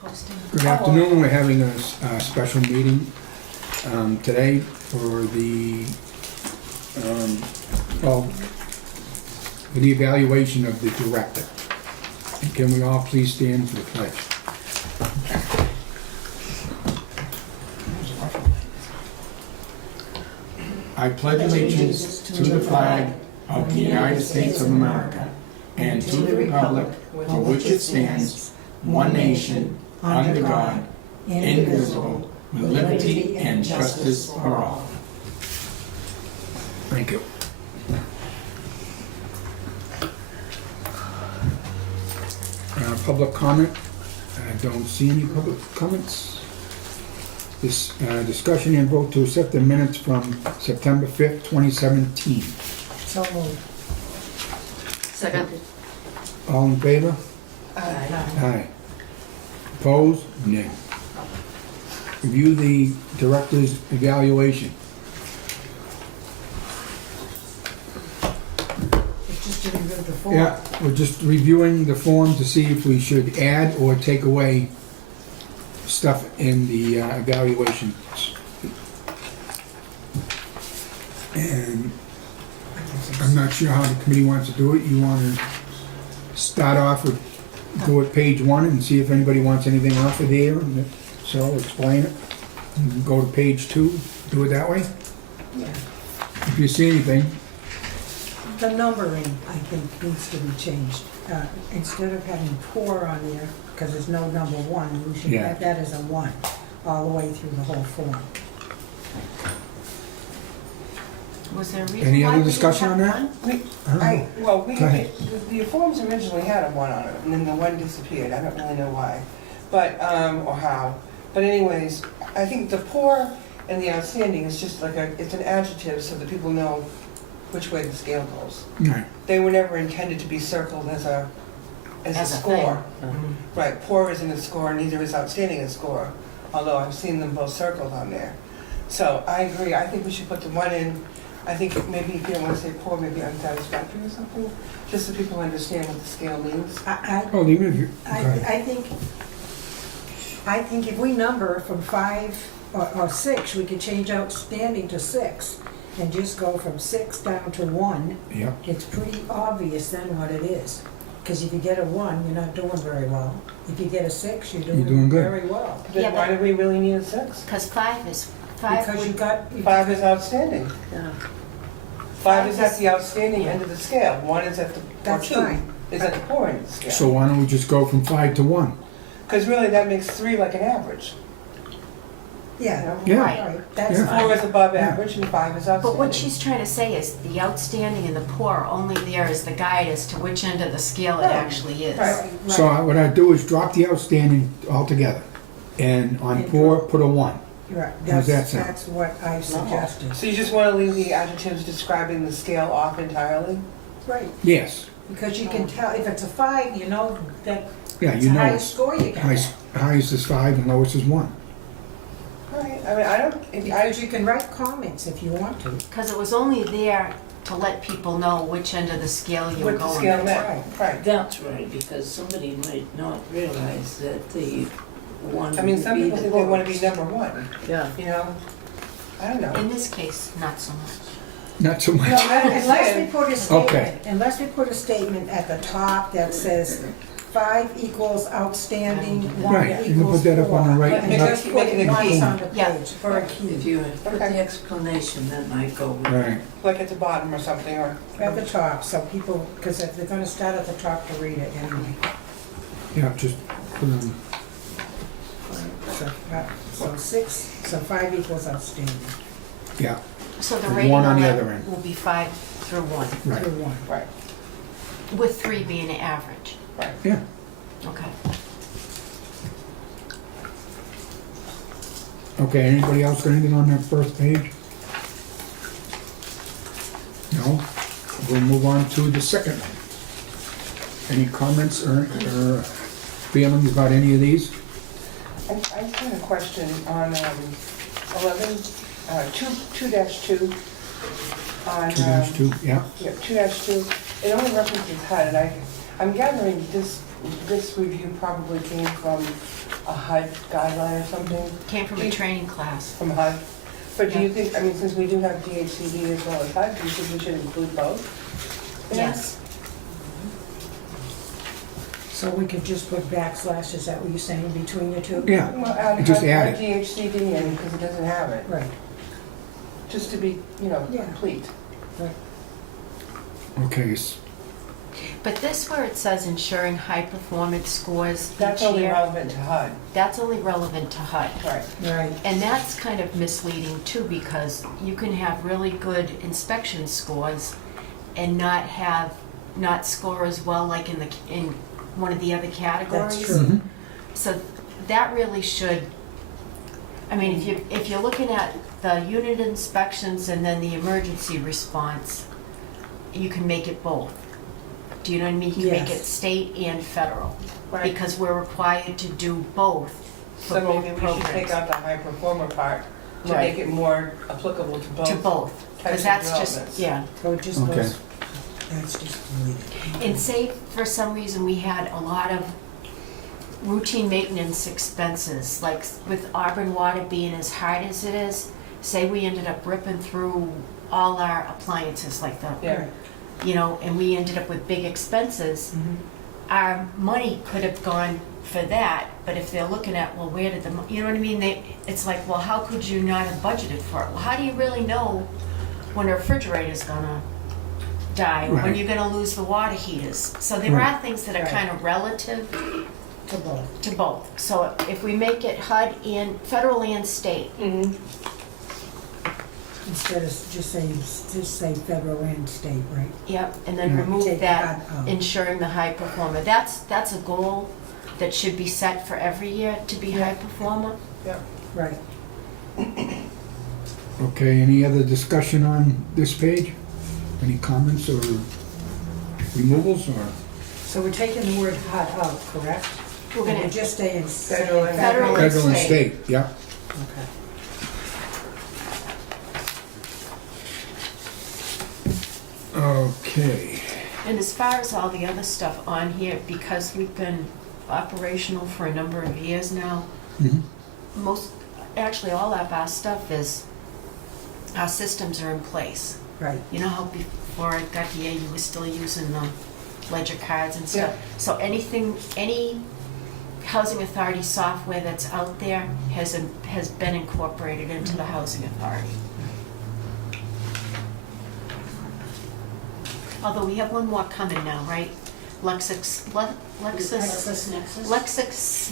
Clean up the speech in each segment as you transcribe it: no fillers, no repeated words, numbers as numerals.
posting. Good afternoon, we're having a special meeting today for the, well, for the evaluation of the director. And can we all please stand for the pledge? I pledge allegiance to the flag of the United States of America and to the republic for which it stands, one nation, under God, indivisible, with liberty and justice for all. Thank you. Public comment? I don't see any public comments. This discussion and vote to accept the minutes from September 5th, 2017. So moved. Second. All in favor? Aye. Aye. Opposed? Nay. Review the director's evaluation. It's just to review the form. Yeah, we're just reviewing the form to see if we should add or take away stuff in the evaluation. And I'm not sure how the committee wants to do it. You want to start off with, go at page 1 and see if anybody wants anything off of there, and so explain it. And go to page 2, do it that way. Yeah. If you see anything, The numbering, I think, needs to be changed. Instead of having poor on there, because there's no number 1, we should Yeah. have that as a 1, all the way through the whole form. Was there a reason Any why other we didn't discussion on have that? one? I don't know. Well, we, Go ahead. the forms originally had a 1 on it, and then the 1 disappeared. I don't really know why, but, or how. But anyways, I think the poor and the outstanding is just like it's an adjective so that people know which way the scale goes. Right. They were never intended to be circled as a As a score. thing. Right, poor isn't a score, neither is outstanding a score, although I've seen them both circled on there. So I agree, I think we should put the 1 in. I think maybe if you don't want to say poor, maybe unsatisfactory or something, just so people understand what the scale means. Oh, even if you, go ahead. I think if we number from 5 or 6, we could change outstanding to 6 and just go from 6 down to 1. Yep. It's pretty obvious then what it is. Because if you get a 1, you're not doing very well. If you get a 6, you're doing doing good. very well. Then Yeah, why but- do we really need a 6? Because 5 is, Because you got, 5 is outstanding. Yeah. 5 is at the outstanding end of the scale, 1 is at the, or that's 2 fine. is at the poor end of the So scale. why don't we just go from 5 to 1? Because really that makes 3 like an average. Yeah. Yeah. Right, that's Yeah. fine. 4 is above Yeah. average and 5 is outstanding. But what she's trying to say is the outstanding and the poor are only there as the guide as to which end of the scale it Right. actually is. Right. So what I do is drop the outstanding altogether, and on And poor, drop- put a 1. Right, How's that that's, sound? that's what I suggested. So you just want to leave the adjectives describing the scale off entirely? Right, Yes, because you can tell, if it's a 5, you know that yeah, it's you the know, highest score you can highest, get. highest is 5 and lowest is 1. Right, I mean, I don't, Because you can write comments if you want to. Because it was only there to let people know which end of the scale you were what the going. scale That's meant, right. That's right, because somebody might not realize that the one I mean, would some be people the think they want to be lowest. number 1, Yeah. you know? I don't know. In this case, not so much. Not so No, much. I Unless we understand. put a Okay. statement, at the top that says 5 equals outstanding, 1 Right, you can equals put that up on the 4. right. And Make just it- put make it it a once key. on the Yeah. page for a If key. you put Okay. the explanation, that might go with it. Right, Like at the bottom or something, or. At the top, so people, because if they're gonna start at the top to read it anyway. yeah, just put on, So 5 equals outstanding, yeah, So the And rating one on on the that other end. will be 5 through 1, right, through 1. Right, with 3 being the average. right. yeah. Okay. Okay, anybody else got anything on that first page? No? We'll move on to the second one. Any comments or feelings about any of these? I just had a question on 11, 2-2. On, 2-2, yeah, yeah, 2-2, it only references HUD, and I'm gathering this this review probably came from a HUD guideline or something, Came from a training class. from HUD. But do you think, I mean, since we do have DHCD as well as HUD, do you think we should include both? Yes. So we could just put backslash, is that what you're saying, between the two? Yeah, Well, add Just HUD, add add DHCD in, because it doesn't have it, Right, just to be, Yeah. complete. right. okay, But this where it says ensuring high performance scores That's each only year, relevant to HUD. that's only relevant to HUD. Right. Right, And that's kind of misleading too, because you can have really good inspection scores and not score as well like in one of the other categories. that's true. mhm, So that really should, I mean, if you're looking at the unit inspections and then the emergency response, you can make it both. Do you know what I mean? You can make Yes. it state and federal, Right. because we're required to do both for So both maybe we should take programs. out the high performer part to Right. make it more applicable to both. To both, types because of that's just, developments. yeah. So it just Okay. goes, that's just deleted. And say for some reason we had a lot of routine maintenance expenses, like with Auburn Water being as hard as it is, say we ended up ripping through all our appliances like the, Yeah. you know, and we ended up with big expenses, Mhm. our money could have gone for that, but if they're looking at, well, where did the, you know what I mean? It's like, well, how could you not have budgeted for it? Well, how do you really know when a refrigerator's gonna die, or when Right. you're gonna lose the water heaters? So there Right. are things that are Right. kind of relative To both. to both. So if we make it HUD and, federal and state, Mhm. Instead of just say federal and state, right? yep, and then Yeah. remove Take that, HUD out. ensuring the high performer. That's a goal that should be set for every year, to be high performer. Right. okay, any other discussion on this page? Any comments or removals, or? So we're taking the word HUD out, correct? We're And gonna, just saying Federal and- Federal and Federal and state. state, yeah, Okay. okay, and as far as all the other stuff on here, because we've been operational for a number of years now, mhm, actually all of our stuff is, our systems are in place. Right, You know how before I got here, you were still using the ledger cards and stuff? So any housing authority software that's out there has been incorporated into the housing authority. Although we have one more coming now, right? Lexis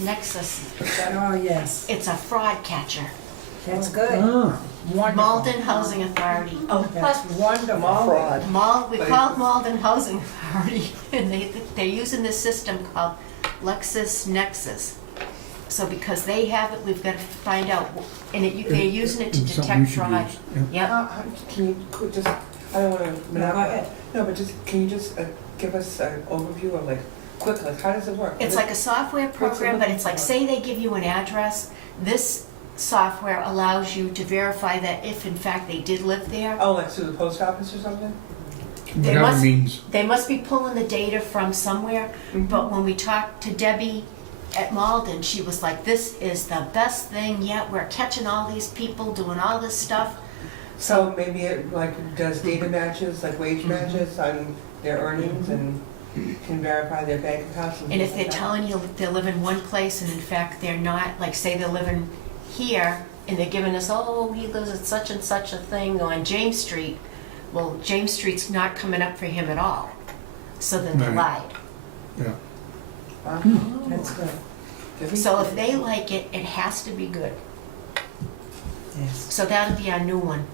Nexus. oh, yes, It's a fraud catcher. that's good. ah, Wonderful. Malden Housing Authority. That's wonderful. Fraud. We call it Malden Housing Authority, and they're using this system called Lexis Nexus. So because they have it, we've got to find out, and they're using it to it's something detect we should fraud. use, yeah. Yep, Can you just, I don't wanna No, go monopolize. ahead. No, but can you just give us an overview of quick, how does it work? it's like a software program, but it's like, say they give you an address, this software allows you to verify that if in fact they did live there. Oh, like through the post office or something? They Whatever must- means, They must be pulling the data from somewhere, but when we talked to Debbie at Malden, she was like, this is the best thing yet, we're catching all these people doing all this stuff. So maybe it does data matches, like wage matches on their earnings and can verify their bank accounts and And if things they're like that? telling you they live in one place and in fact they're not, like say they're living here and they're giving us, oh, he lives at such and such a thing on James Street, well, James Street's not coming up for him at all. So then they Right. lied. yeah. Wow. That's good, So if they like it, it has to be good. yes. So that'll be our new one.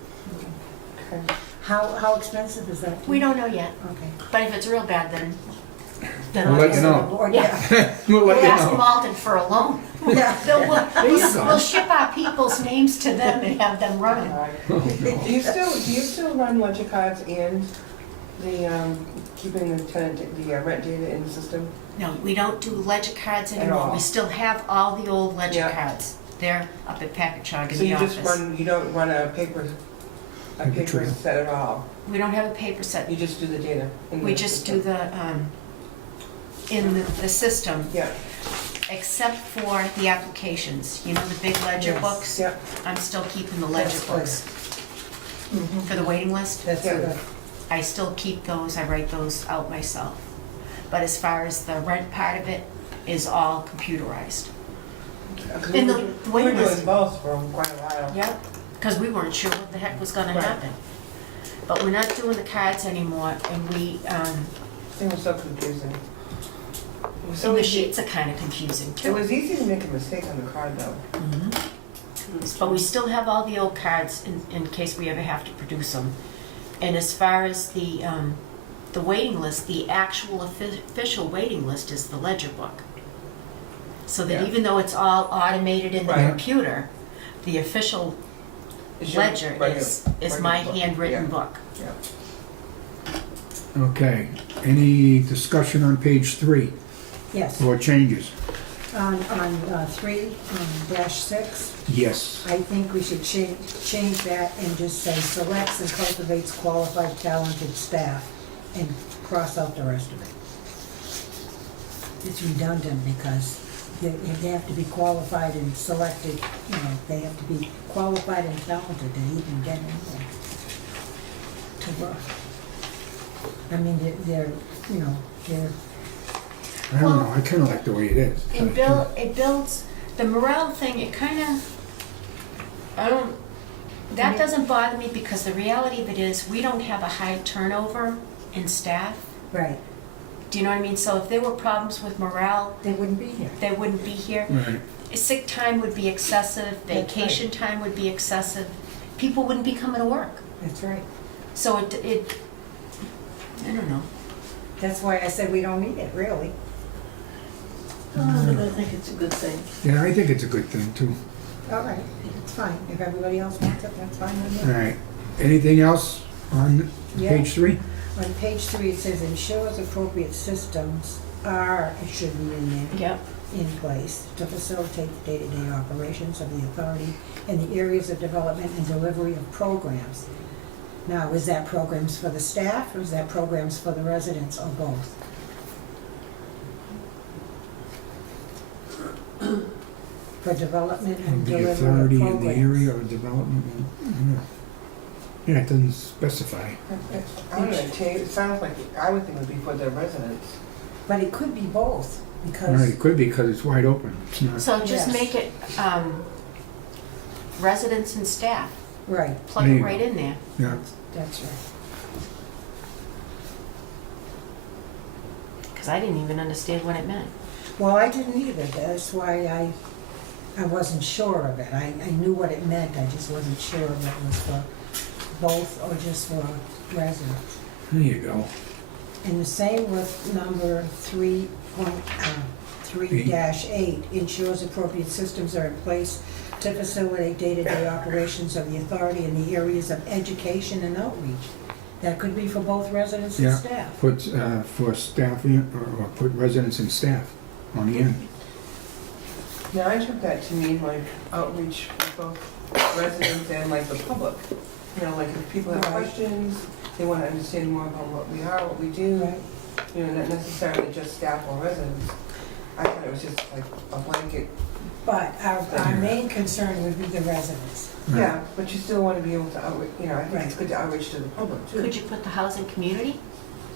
Okay. How expensive is that? We don't know yet, Okay. but if it's real bad, then We'll let you obviously know. the board- yeah. We'll let We'll you ask know. Malden for a loan. Yeah. We'll ship our people's names to them and have them run it. All right. Do you still run ledger cards and the, keeping the rent data in the system? No, we don't do ledger cards At anymore. all. We still have all the old ledger Yeah. cards. They're up at Packagug in So the you office. just you don't run a paper Paper trail. set at all? We don't have a paper set. You just do the data? in We the just system? do the, in the system, Yeah, except for the applications, you know, the big ledger Yes. books? yeah. I'm still keeping the ledger That's good. books for the waiting list. That's Yeah. good. I still keep those, I write those out myself. But as far as the rent part of it, is all computerized. 'Cause In the we were waiting doing list. both for quite a while. Yep. Because we weren't sure what the heck was gonna Right. happen. But we're not doing the cards anymore, and It was so confusing. It was so so the easy. sheets are kinda confusing It too. was easy to make a mistake on the card though. But we still have all the old cards in case we ever have to produce them. And as far as the waiting list, the actual official waiting list is the ledger book. So that Yeah. even though it's all automated in the Right. computer, the official It's your ledger regular- is my regular book. handwritten Yeah. book. Yeah. Okay, any discussion on page 3 Yes, or changes? on 3-6, Yes. I think we should change that and just say selects and cultivates qualified, talented staff, and cross out the rest of it. It's redundant because they have to be qualified and selected, you know, they have to be qualified and talented to even get in there to work. I mean, they're, you know, they're, I don't know, I kinda like the way it is. It builds, the morale thing, it kinda, that doesn't bother me because the reality of it is, we don't have a high turnover in staff. right, Do you know what I mean? So if there were problems with morale, they wouldn't be here. they wouldn't be here. Right, Sick time would be excessive, That's right. vacation time would be excessive, people wouldn't be coming to work. That's right. So it, I don't know. That's why I said we don't need it, really. But I think it's a good thing. yeah, I think it's a good thing too. All right, it's fine. If everybody else wants it, that's fine with All me. right, anything else on Yeah. page 3? On page 3, it says ensures appropriate systems are, it should be in there, Yep. in place to facilitate the day-to-day operations of the authority in the areas of development and delivery of programs. Now, is that programs for the staff or is that programs for the residents or both? For development and The delivery of authority in programs. the area or development, yeah, it doesn't specify. I don't know, it sounds like, I would think it would be for the residents. But it could be both, Right, because, it could be because it's wide open, it's not. So just Yes. make it, residents and staff, right, plug There it you right go. in there. Yeah, that's right. Because I didn't even understand what it meant. Well, I didn't either, that's why I wasn't sure of it. I knew what it meant, I just wasn't sure if it was for both or just for residents. there you go. And the same with number 3.3-8, ensures appropriate systems are in place to facilitate day-to-day operations of the authority in the areas of education and outreach. That could be for both residents and Yeah. staff. Put, for staff, or put residents and staff on the end. Now, I took that to mean like outreach for both residents and like the public. You know, like if people have Right. questions, they want to understand more about what we are, what we do, Right. you know, not necessarily just staff or residents. I thought it was just like a blanket, But our main concern would be the residents. Right. yeah, but you still want to be able to outreach, you know, I think it's Right. good to outreach to the public too. Could you put the housing community?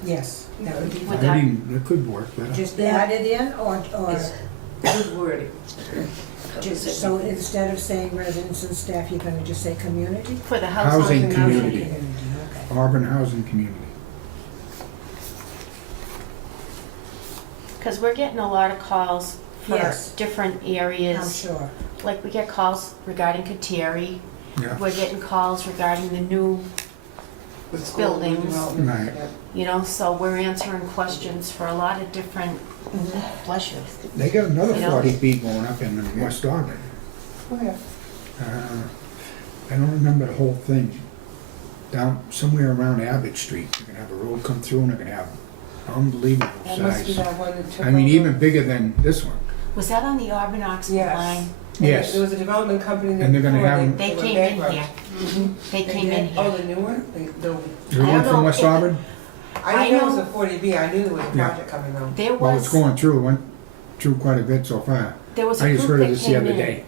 Yes, that would be Would fine. that- That could work better. Just add it in, or It's good wording. just, so instead of saying residents and staff, you're gonna just say community? For the Housing housing. community. Okay. Auburn Housing Community. Because we're getting a lot of calls for Yes. different I'm areas. sure. Like we get calls regarding Kateri, Yeah, we're getting calls regarding the new, With school buildings. redevelopment, Right. yeah. you know, so we're answering questions for a lot of different, Mhm. bless you. they got another You know? 40B going up in West Auburn. Oh, yeah. I don't remember the whole thing. Down somewhere around Abbott Street, you're gonna have a road come through and they're gonna have unbelievable That must be size. that one that took I mean, over. even bigger than this one. Was that on the Auburn Oxford Yes. line? And Yes. There was a development company that. And they're gonna before have- They were came in bankrupt. here. Mhm. They came in Oh, here. the new one? The I one don't from know West if- Auburn? I didn't know it was know- a 40B, I knew there was a Yeah. project coming though. There Well, it's was, going through, went through quite a bit so far. there was I a just group heard of that this the came other in, day.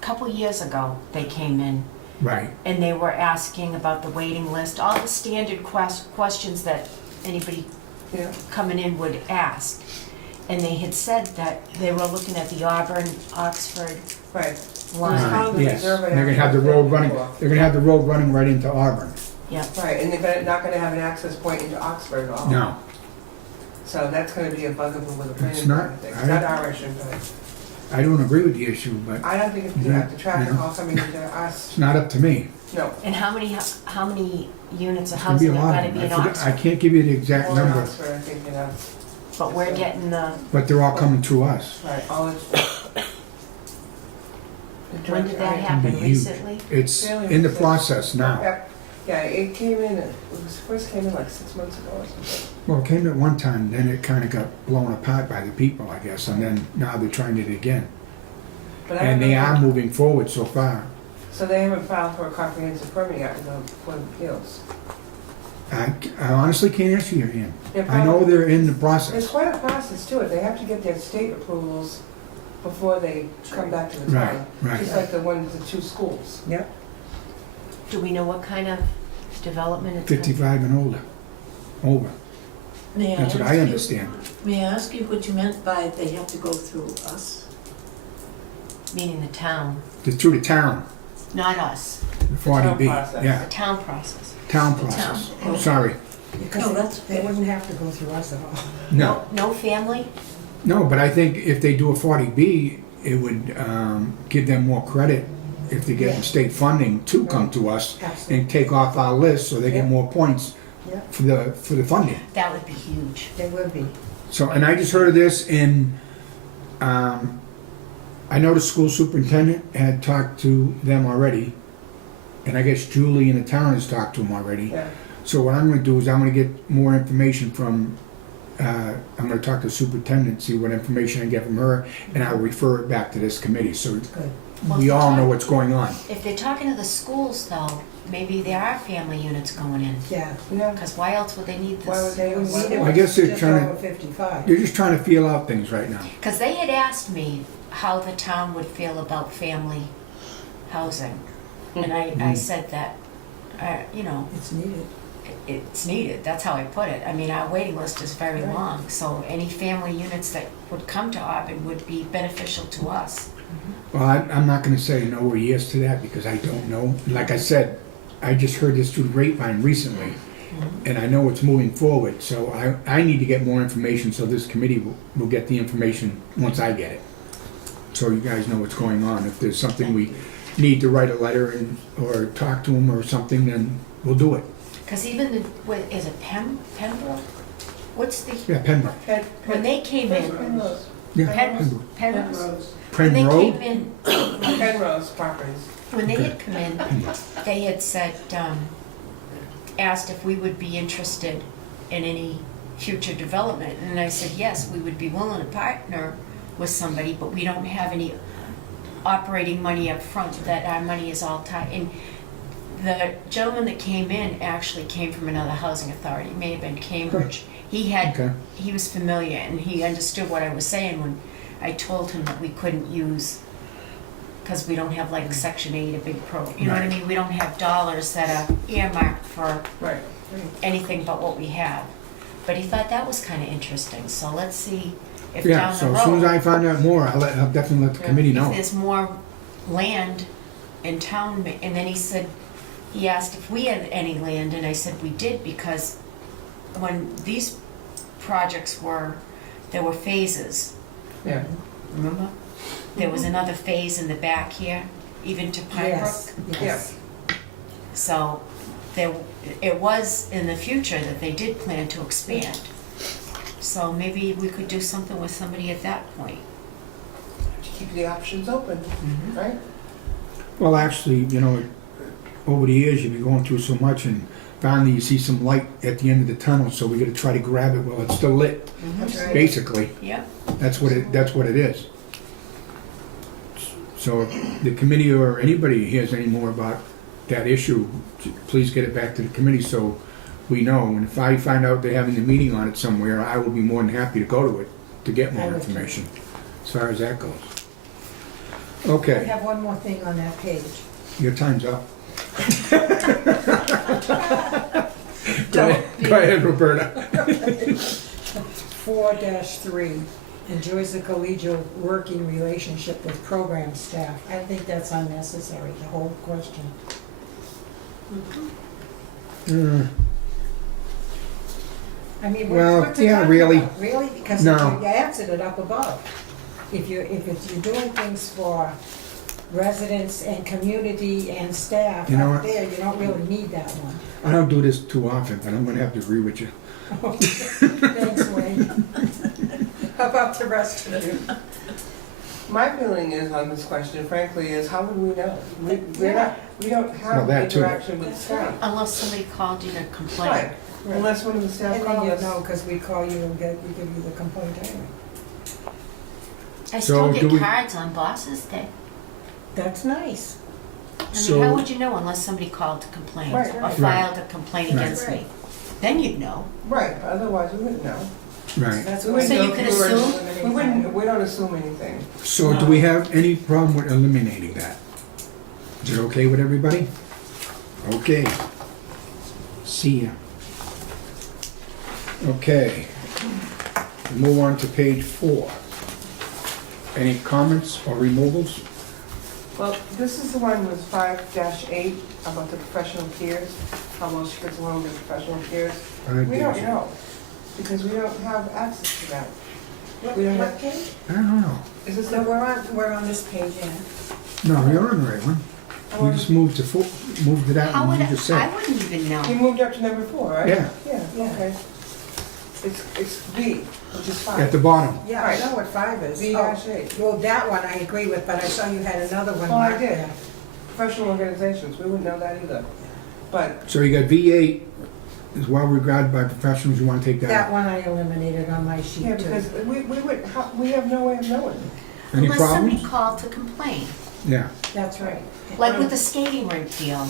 a couple years ago, they came in, Right, and they were asking about the waiting list, all the standard questions that anybody Yeah, coming in would ask. And they had said that they were looking at the Auburn, Oxford right. line. Right. right, yes. Reserve it They're gonna have the after road the running, floor. they're gonna have the road running right into Auburn. Right, and not gonna have an access point into Oxford at all. No, So that's gonna be a bugaboo with the It's planning not. board, I think. It's not our issue, but I don't agree with the issue, but I don't think it's, Yeah, the traffic yeah. all coming into us, it's not up to me. no. And how many units of It's gonna be housing a are lot gonna of be them. in I Oxford? can't give you the exact More in number, Oxford, I think, you know, But we're getting the, but they're all coming through us. right, all it's. when did that be happen, huge. recently? It's Fairly in the recent. process now. Yeah, it came in, it was, first came in like 6 months ago or something. Well, it came at one time, then it kinda got blown apart by the people, I guess, and then now they're trying it again. But I And don't they know- are moving forward so far. So they haven't filed for a comprehensive permit yet with the Board of Appeals. I honestly can't answer your hand. They're I know probably- they're in the There's process. quite a process to it, they have to get their state approvals before they come back to the Right, town. right. Just like the ones, the 2 schools. Yep. Do we know what kind of development it's gonna be? 55 and older, over. May That's what ask I you- understand. May I ask you what you meant by they have to go through us? Meaning the town, They're through the town, not us, the 40B, process. yeah, the town process. town The process. town. Sorry, Because No, that's they wouldn't have to go through us at all. no. No family? No, but I think if they do a 40B, it would give them more credit if they're getting Yeah. state funding to come to us Absolutely. and take off our list so they get Yeah. more points Yeah, for the funding. That would be huge. they would be. So, and I just heard of this and I know the school superintendent had talked to them already. And I guess Julie in the town has talked to them already. Yeah, So what I'm gonna do is I'm gonna get more information from, I'm gonna talk to the superintendent, see what information I get from her, and I'll refer it back to this committee, so Good. we all know what's going on. If they're talking to the schools though, maybe there are family units going in, Yeah. yeah. because why else would they need Why would this? they? We why need it would- I guess they're just trying to- over 55. They're just trying to feel out things right now. Because they had asked me how the town would feel about family housing. And I Mhm. said that, you know, It's needed. it's needed, that's how I put it. I mean, our waiting list is very Right. long, so any family units that would come to Auburn would be beneficial to us. Well, I'm not gonna say no or yes to that, because I don't know. Like I said, I just heard this through the grapevine recently, and I know it's moving forward, so I need to get more information, so this committee will get the information once I get it. So you guys know what's going on. If there's something we need to write a letter and, or talk to them or something, then we'll do it. Because even the, what, is it Pembroke? What's the, Yeah, Penrose. when they came in, Penrose. Yeah, Penrose, Penrose. Penrose. When they Penrose. came in, Penrose properties. when they Okay. had come in, they had said, asked if we would be interested in any future development. And I said, yes, we would be willing to partner with somebody, but we don't have any operating money up front, that our money is all tied. And the gentleman that came in actually came from another housing authority, may have been Cambridge. Okay. He was familiar and he understood what I was saying when I told him that we couldn't use, because we don't have like Section 8, a big you know what I Right. mean? We don't have dollars that are earmarked for Right. anything but what we have. But he thought that was kind of interesting, so let's see if Yeah, down the so as soon as road, I find out more, I'll definitely let the Yeah. committee if know. there's more land in town, and then he said, he asked if we had any land, and I said we did, because when these projects were, there were phases, Yeah. remember? There was another phase in the back here, even to Pine Brook. Yes, yes. So there, it was in the future that they did plan to expand. So maybe we could do something with somebody at that point. To keep the options open, right? Well, actually, you know, over the years, you've been going through so much, and finally you see some light at the end of the tunnel, so we gotta try to grab it while it's still lit, That's right. basically. Yep, That's what it is. So if the committee or anybody hears any more about that issue, please get it back to the committee so we know. And if I find out they're having a meeting on it somewhere, I will be more than happy to go to it to get more I would too. information, as far as that goes. I Okay, have one more thing on that page. your time's up. Go ahead, Roberta. 4-3, enjoys a collegial working relationship with program staff. I think that's unnecessary, the whole question. Uh, I mean, Well, what's it yeah, talking really. about? Really? Because No. you answered it up above. If you're doing things for residents and community and staff You know up what? there, you don't really need that one. I don't do this too often, but I'm gonna have to agree with you. Thanks, Wayne. How about the rest of you? My feeling is on this question, frankly, is how would we know? We don't Well, have that too. interaction with That's staff. Unless somebody called you to complain. Right, unless one of the staff And then calls you us. know, because we call you and give you the complaint anyway. I So still do get we- cards on Bosses Day. That's nice. I mean, So- how would you know unless somebody called to complain Right, or right. filed a complaint Right. against me? Then you'd know. Right, otherwise we wouldn't know. Right. That's We what wouldn't So know you if could we were- assume? We don't assume anything. So do we have any problem with eliminating that? Is it okay with everybody? Okay. See ya. Okay. Move on to page 4. Any comments or removals? Well, this is the one with 5-8 about the professional peers, how well she gets along with professional peers. We don't know, because we don't have access to that. We don't What have, page? I don't know. is this No, the, we're on this page, Ann. No, you're on the right one. We just moved to that How one would you I, just I said. wouldn't even you know. moved up to number 4, right? Yeah, Yeah, Yeah. okay. It's B, which is 5. at the bottom. Yeah, I know what 5 is. B Oh, dash 8. well, that one I agree with, but I saw you had another one. Oh, I marked did. there. Professional organizations, we wouldn't know that either. But, So you got V8 is well regarded by professionals, you wanna take that That out? one I eliminated on my sheet yeah, too. because we have no way of knowing. Any Unless somebody problems? called to complain, Yeah. That's right. like with the skating rink deal.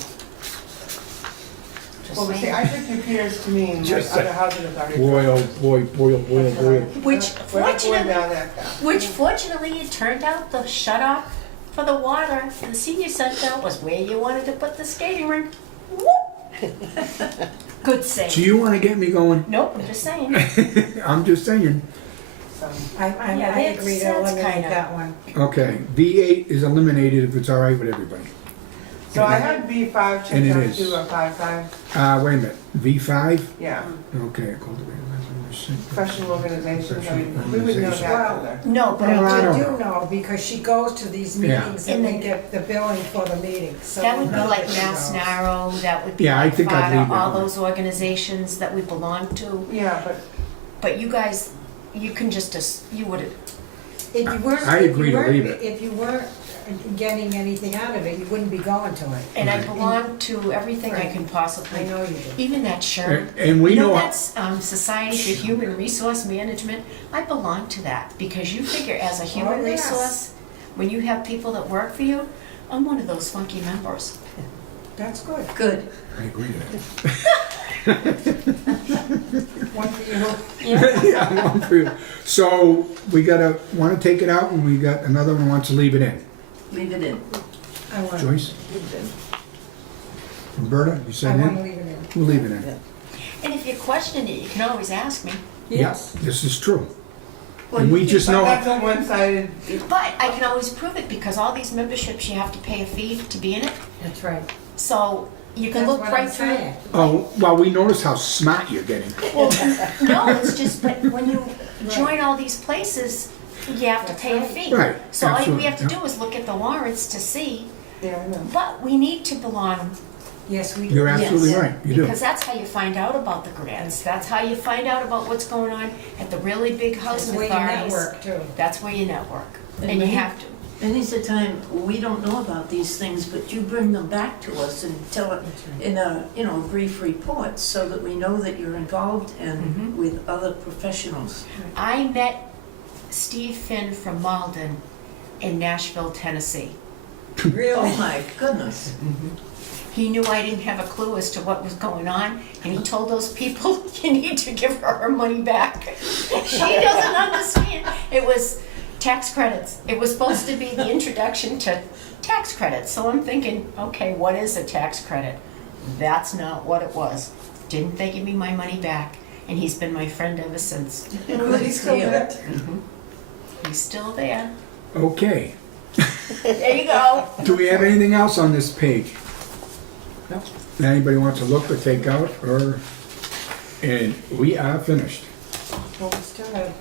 Just Well, see, saying. I took your peers to mean like Just other housing authority. Boy, oh boy, boy, oh boy, oh boy. Which We're not going fortunately, down that path. which fortunately, it turned out the shut off for the water for the senior center was where you wanted to put the skating rink. Whoop. Good So save. you wanna get me going? Nope, I'm just saying. I'm just saying. So, I Yeah, agree to that's eliminate kinda- that one. Okay, V8 is eliminated if it's all right with everybody. so I had B5 And checked it out is. to a 5-5, Wait a minute, V5? yeah. Okay, cultivate. Professional organizations, I mean, we would know that Well, either. No, but Well, I I don't do. I do know, because she goes to these Yeah. meetings and they And get the billing for the meetings, so. That we would be know like that she Mass goes. Narrow, that would be Yeah, I like think I'd FATA, leave that all one. those organizations that we belong to. Yeah, but But you guys, you can just, you would, If you weren't, I if you agree to weren't, leave it. if you weren't getting anything out of it, you wouldn't be going to it. and I Right. belong to everything I Right. can I possibly, know you do. even that Sherman. And we You know know, that's Society for Human Resource Management? I belong to that, because you figure as a human Oh, yes. resource, when you have people that work for you, I'm one of those funky members. That's good. Good. I agree to that. One for you. Yeah. Yeah, one for you. So we wanna take it out and we got another one wants to leave it in. Leave it in. I want, Joyce? Leave it in. Roberta, you I said want to in? leave it in. We'll leave it in. Yeah. And if you question it, you can always ask me. Yes. Yeah, this is true. Well, And we just but know, that's a one-sided, But I can always prove it, because all these memberships, you have to pay a fee to be in it. That's right. So you can That's look what right I'm through. saying. oh, well, we notice how smart you're getting. Well, no, it's just, but when you join all these places, you have to pay a fee. Right, So all we absolutely, have to yeah. do is look at the warrants to see, yeah, I know. but we need to belong, Yes, we do. You're absolutely Yes. right, you do. because that's how you find out about the grants. That's how you find out about what's going on at the really big That's housing where you authorities. network too. That's where you network, And and you we- have to. Many's the time, we don't know about these things, but you bring them back to us and tell it That's right. in a, brief report, so that we know that you're involved and Mhm. with other professionals. I met Steve Finn from Malden in Nashville, Tennessee. Oh Really? my goodness. he knew I didn't have a clue as to what was going on, and he told those people, you need to give her money back. She doesn't understand. It was tax credits. It was supposed to be the introduction to tax credits. So I'm thinking, okay, what is a tax credit? That's not what it was. Didn't they give me my money back? And he's been my friend ever since. He's still there. He's still there. Okay, There you go. do we have anything else on this page? No. That anybody wants to look or take out, or, and we are finished. Well, we still have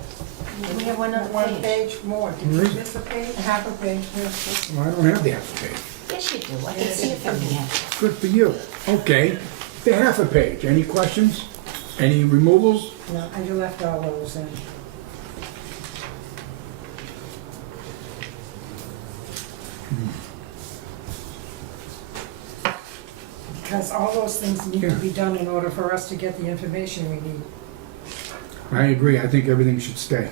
We have one other one page. page more. Did Where you is it? miss a page? Half a page, yes. Well, I don't have the half a page. Yes, you do. I can see it from here. Good for you. Okay, the half a page. Any questions? Any removals? No, I left all those in. Because all those things need to Yeah. be done in order for us to get the information we need. I agree. I think everything should stay.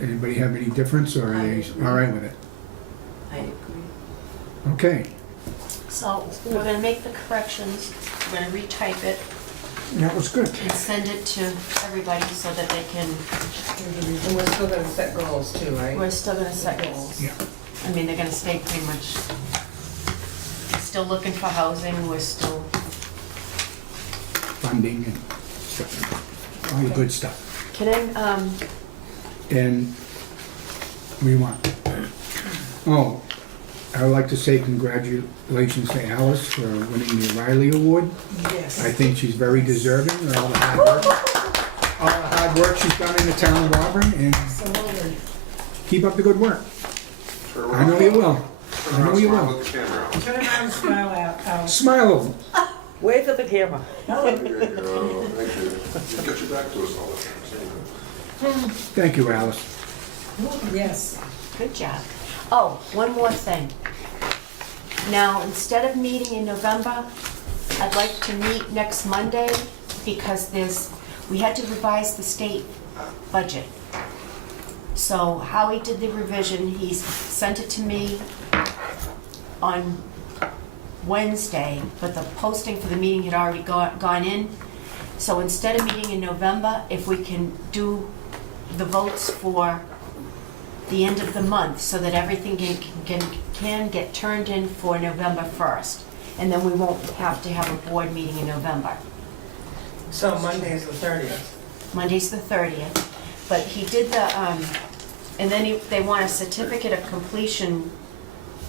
Anybody have any difference, or are they all right with it? I agree. Okay, So we're gonna make the corrections, we're gonna retype it that was good. and send it to everybody so that they can, And we're still gonna set goals too, right? we're still gonna set goals. Yeah. I mean, they're gonna stay pretty much, still looking for housing, we're still, Funding and stuff, all the good stuff. can I, And we want, oh, I would like to say congratulations to Alice for winning the Riley Award. Yes. I think she's very deserving of all the hard work. All the hard work she's done in the town of Auburn, and Absolutely. keep up the good work. Turn I know you will. Turn I know around, you smile will. at the camera. Turn around and smile out, Alice. Smile over. Wave to the camera. There you go. Thank you. You get your back to us all the time. Same. Thank you, Alice. Yes. good job. Oh, one more thing. Now, instead of meeting in November, I'd like to meet next Monday because we had to revise the state budget. So Howie did the revision, he sent it to me on Wednesday, but the posting for the meeting had already gone in. So instead of meeting in November, if we can do the votes for the end of the month so that everything can get turned in for November 1st. And then we won't have to have a board meeting in November. So Monday is the 30th. Monday's the 30th. But he did and then they want a certificate of completion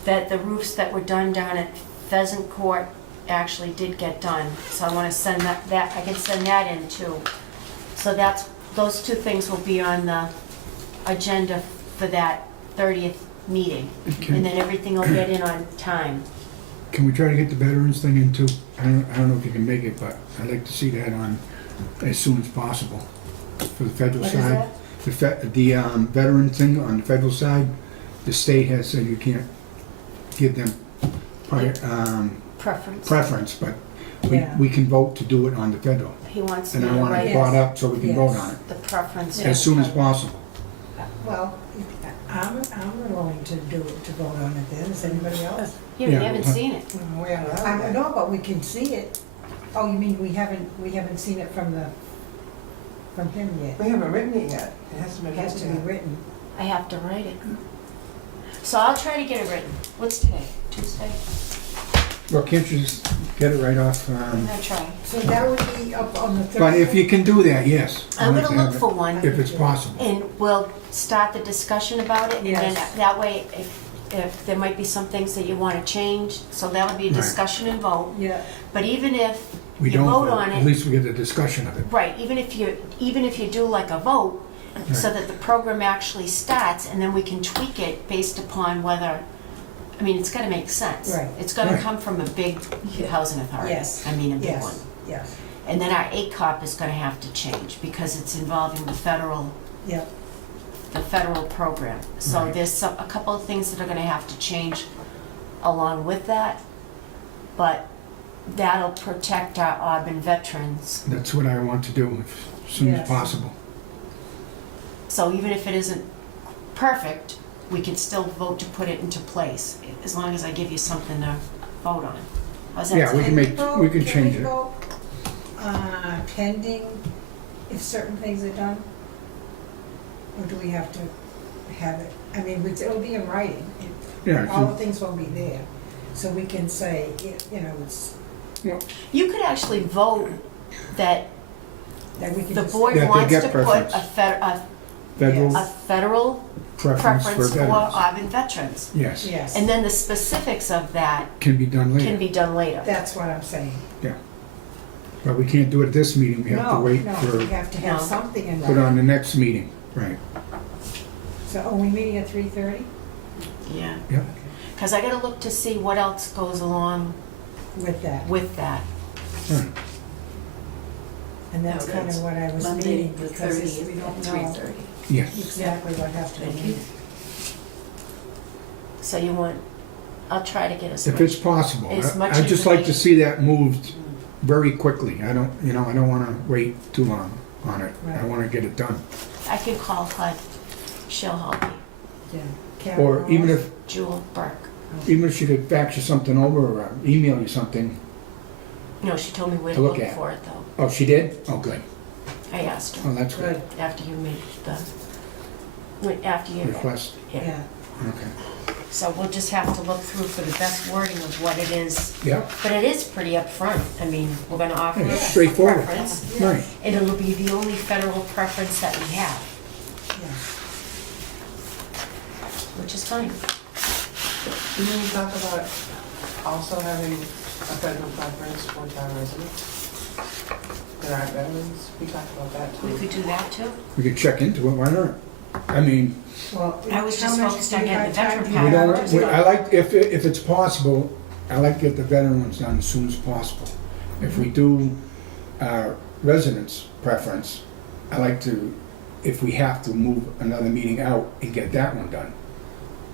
that the roofs that were done down at Pheasant Court actually did get done. So I want to send that, I can send that in too. So those two things will be on the agenda for that 30th meeting. Okay. And then everything will get in on time. Can we try to get the veterans thing in too? I don't know if you can make it, but I'd like to see that on as soon as possible for the federal What is side. The veteran thing on the federal side, the state has said you can't give them preference, but Yeah. we can vote to do it on the federal. He wants me And to I want it write brought up so we can vote Yes. on it the preference. as soon as possible. Well, I'm willing to vote on it then. Is anybody else? Yeah, we Yeah. haven't seen it. We haven't I had that. know, but we can see it. Oh, you mean we haven't seen it from him yet? We haven't written it yet. It hasn't been It has to be written yet. written. I have to write it. So I'll try to get it written. What's today? Tuesday? Well, can't you just get it right off? I'm gonna try. So that would be up on the 30th? But if you can do that, yes. I'm I'd like gonna to look have for it, one. if it's possible. And we'll start the discussion about it, and then Yes. that way, if there might be some things that you wanna change, so that'll be a Right. discussion and vote. Yeah, But even if We you don't vote vote, on at it, least we get a discussion of it. right, even if you do like a vote, so Right. that the program actually starts, and then we can tweak it based upon whether, I mean, it's gotta make sense. Right. It's gonna Right. come from a big housing authority. Yes. I mean, a big yes, one. yes, And then our ACOP is gonna have to change, because it's involving the federal yeah. program. So Right. there's a couple of things that are gonna have to change along with that, but that'll protect our Auburn veterans. That's what I want to do as soon as Yes. possible. So even if it isn't perfect, we can still vote to put it into place, as long as I give you something to vote on. How's that Yeah, we sound? can make, we can change it. vote, pending if certain things are done? Or do we have to have it, I mean, it'll be in writing, Yeah, all it's- the things will be there, so we can say, you know, it's, You could actually vote that that we can the just. board That they wants get to put preference. a federal federal preference for preference for veterans. Auburn veterans. Yes, Yes, And then the specifics of that can be done can later. be done later. that's what I'm saying. But we can't do it at this meeting, we have to wait No, for, we have to have No. something in put on writing. the next meeting, right. So are we meeting at 3:30? Yeah. Yep. Because I gotta look to see what else goes along With that, with that. Right. and that's No, kind that's of what I was Monday, meaning, the because we 30th, don't at know 3:30. Yes. exactly what has to be Thank you. in. So you want, I'll try to get as If much. it's possible. As much I'd just like to information. see that moved very quickly. I don't, you know, I don't wanna wait too long on it. I Right. wanna get it done. I can call HUD, she'll help me. Yeah. Karen Or even Ross? if, Jewel Burke. even if she could fax you something over or email you something. No, she told me where To to look look at. for it though. Oh, she did? Oh, good. I asked her Oh, that's good. Good, after you made the, after you, Request, yeah. yeah, okay. So we'll just have to look through for the best wording of what it is. Yeah, But it is pretty upfront. I mean, we're gonna offer Yeah, a straightforward. preference, right. and it'll be the only federal preference that we have, yeah. which is fine. Didn't we talk about also having a federal preference for town residents? And our veterans, we talked about that We too. could do that too. We could check into it, why not? I mean, Well, I was how just much focused do on you getting have the veteran time? we power. don't, I like, if it's possible, I like to get the veteran ones done as soon as possible. If we do residence preference, I like to, if we have to move another meeting out and get that one done.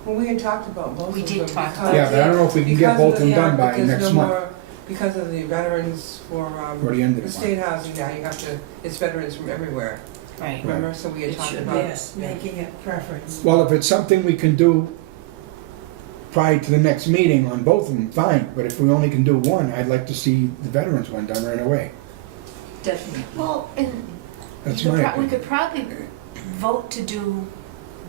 Well, we had talked about both of We them. did talk because- about Yeah, but I don't know if we can get because both of of them the- done by because next no month, more- Because of the veterans for, or the end of the the state month. housing now, you have to, it's veterans from everywhere, Right. remember? So we had It talked should about. Yes, making it preference. Well, if it's something we can do prior to the next meeting on both of them, fine, but if we only can do one, I'd like to see the veterans one done right away. Definitely. Well, and That's we my could opinion. probably vote to do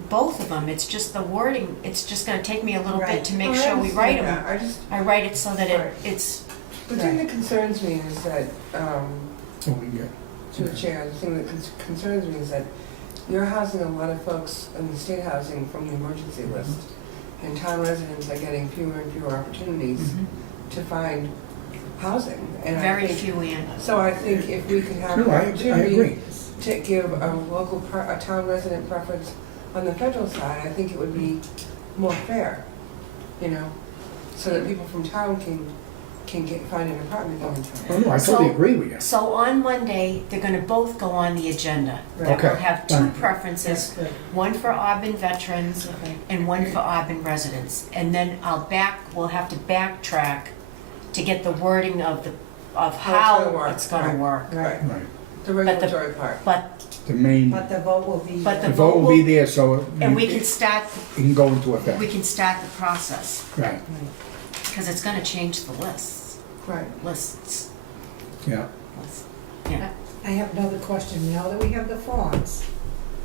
both of them. It's just the wording, it's just gonna take me a little bit Right. to make Oh, I sure we understand write them. that. I just, I write it so that Right. it's, the thing that concerns me is that, Oh, we get, to the chair, the thing that concerns me is that you're housing a lot of folks in the state housing from the emergency list. And town residents are getting fewer and fewer opportunities to find housing. And I very think- few in. So I think if we could have no, an I opportunity agree. to give a local, a town resident preference on the federal side, I think it would be more fair, you know? So that people from town can find an apartment going Oh, to. no, I totally So- agree with you. So on Monday, they're gonna both go on the agenda. Right. Okay. We'll have two fine. That's preferences, good. one for Auburn veterans Okay. and one for Auburn residents. And then we'll have to backtrack to get the wording of How it's how gonna work, it's gonna right. work. Right, Right, The regulatory part. But, the main, but the vote will be. But the vote will be there, so it and we it can start, can go into effect. we can start the process, Right, Right. because it's gonna change the lists, Right. lists. yeah. Yeah. I have another question. Now that we have the forms,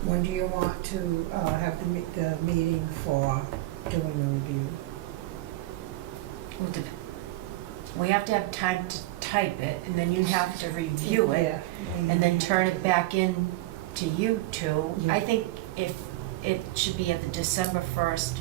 when do you want to have the meeting for doing the review? We'll do- We have to have time to type it, and then you have to review it, Yeah. and then turn it back in to you two. Yeah. I think if, it should be at the December 1st,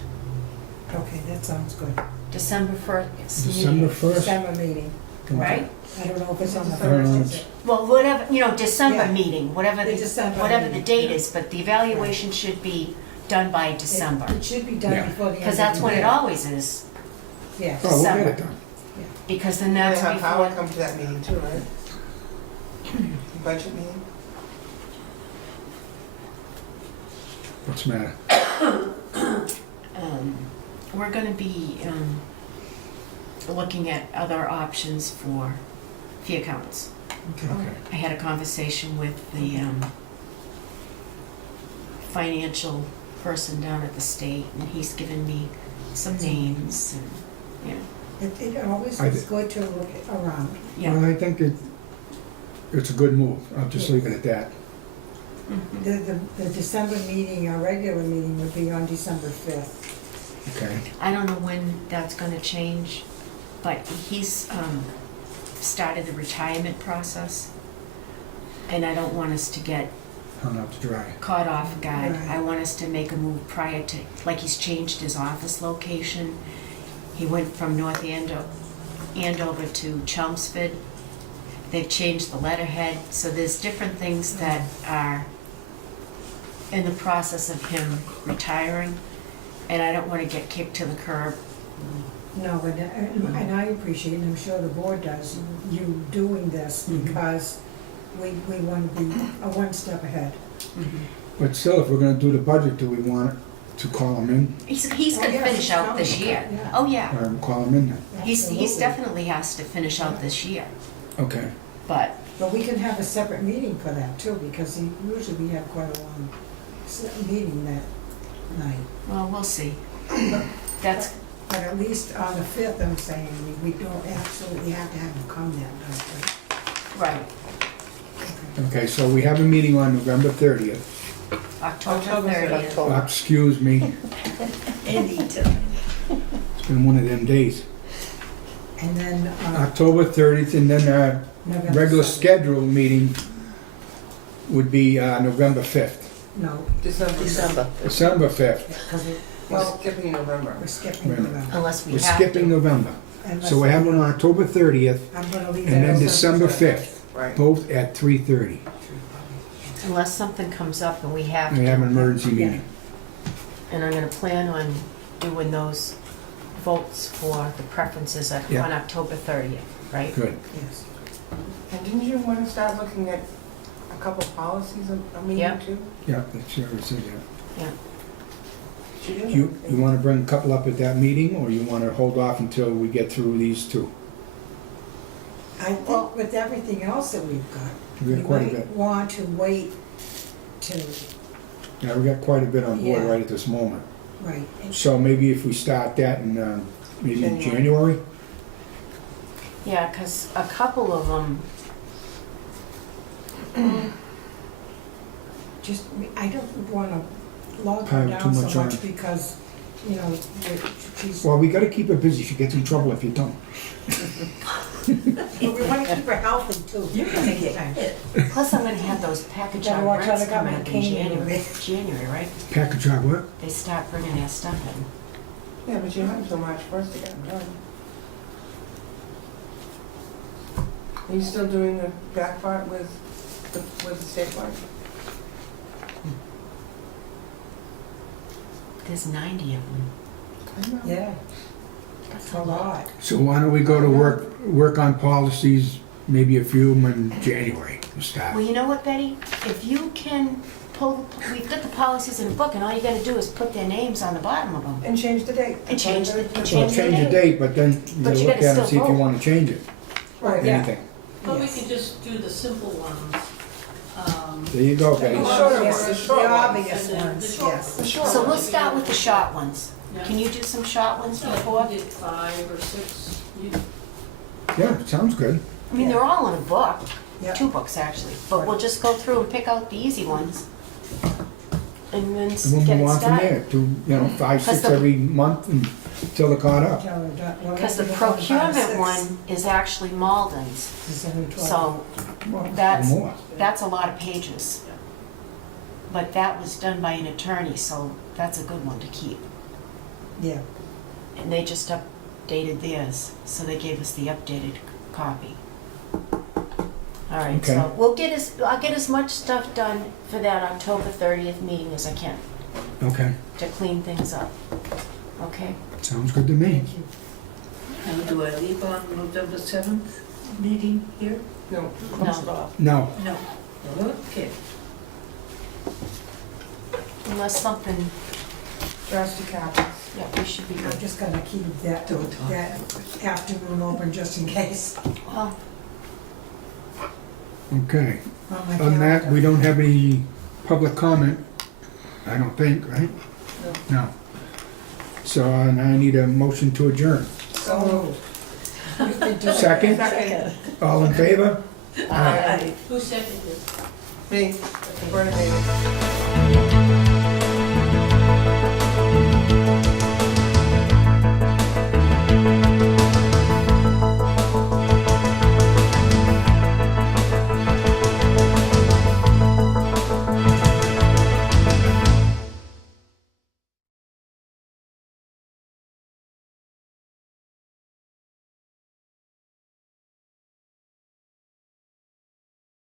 Okay, that sounds good. December 1st December meeting, 1st. December meeting. right? I don't know if it's on the December first, first. is it? Well, whatever, December Yeah. meeting, whatever The December whatever the meeting, date yeah. is, but the evaluation should be done by December. It should be done Yeah. before the end of the year. Because that's when it always is, Yeah. Oh, we'll get December. it done. because then And that's have before. Howard come to that meeting too, right? Budget meeting? What's the matter? We're gonna be, looking at other options for fee accounts. Okay. Okay. I had a conversation with the, financial person down at the state, and he's given me some names, and, It always I is thi- good to look around. Yeah. Well, I think it's a good move. I'll just leave it at that. Mhm. The December meeting, our regular meeting would be on December 5th. Okay. I don't know when that's gonna change, but he's started the retirement process. And I don't want us to get Hung out to dry. caught off guard. Right. I want us to make a move prior to, like he's changed his office location. He went from North Andover to Chelmsford. They've changed the letterhead, so there's different things that are in the process of him retiring, and I don't wanna get kicked to the curb. No, and I appreciate, and I'm sure the board does, you doing this Mhm. because we want to be a one step ahead. But still, if we're gonna do the budget, do we want to call him in? He's Oh, gonna yes, finish he's out this coming. year. Yeah. Oh, yeah. Or call him in then? He's Absolutely. definitely has to finish out this year, Okay. but, But we can have a separate meeting for that too, because usually we have quite a long meeting that night. well, we'll see. That's, But at least on the 5th, I'm saying, we don't absolutely have to have them come that night. right, Okay, so we have a meeting on November 30th. October October, 30th. October. Excuse me, Anytime. it's been one of them days. And then, October 30th, and then our November regular 7th. scheduled meeting would be November 5th. No, December. December 5th. because We're skipping November. we're skipping Right. November. Unless we We're have to. skipping November. Unless- So we're having on October 30th I'm gonna leave and that then open. December 5th, Right. both at 3:30. Unless something comes up and we have We have an to. emergency meeting. And I'm gonna plan on doing those votes for the preferences Yeah. on October 30th, right? Good. Yes. And didn't you want to start looking at a couple policies a meeting Yeah. too? Yeah, that's what I said, yeah. Yeah. You wanna bring a couple up at that meeting, or you wanna hold off until we get through these two? I think with everything else that we've got, We we got quite a might bit. want to wait till, Yeah, we got quite a bit on board Yeah. right at this moment. right, and So maybe if we start that in, maybe in January. January? Yeah, 'cause a couple of them, just, I don't wanna log her Pile too down much so on. much because, you know, she's, Well, we gotta keep her busy. She gets in trouble if you don't. but we wanna keep her healthy too. You're gonna get hit. plus I'm gonna have those package Better on watch out, rents I got coming my up in cane January. January, right? Package our what? They start bringing their stuff in. Yeah, but you have until March 1st to get them done. Are you still doing the back part with the stapler? There's 90 of them. I know. Yeah, That's a lot. So why don't we go to work on policies, maybe a few of them in January to start? Well, you know what, Betty? If you can pull, we've got the policies in the book, and all you gotta do is put their names on the bottom of them. And change the date. And change the- Well, change change the date, but then you But gotta you look gotta at it and see still if you vote. wanna change it, Right, yeah. anything. But we Yes. could just do the simple ones. There you go, Betty. The shorter Yes, ones, the short the ones. obvious And then the ones, short yes. The short So we'll ones. start with the short ones. Yeah. Can you do some short ones Yeah, before? we did 5 or 6. Yeah, sounds good. I mean, they're all in a book, Yeah. 2 books actually, but we'll just go through and pick out the easy ones. And then And we'll get move it on from started. there to, 5, 6 the- every month until they're caught up. Tell her that- well, Because the we don't want 5 or 6. procurement one is actually Malden's, It's only 12. so Or that's, more. that's a lot of pages. But that was done by an attorney, so that's a good one to keep. Yeah, And they just updated theirs, so they gave us the updated copy. All right, Okay. so I'll get as much stuff done for that October 30th meeting as I can Okay, to clean things up. Okay? sounds good to me. thank you. Now, do I leave on November 7th meeting here? No. Close it off? No, No. Okay. Unless something, Drastic happens. yeah, we should be I'm good. just gonna keep that afternoon open just in case Well, okay. on my Other than that, calendar. we don't have any public comment, I don't think, right? No. So now I need a motion to adjourn. So moved. Second? Second. All in favor? Aye. Who seconded? Me, Bernadette.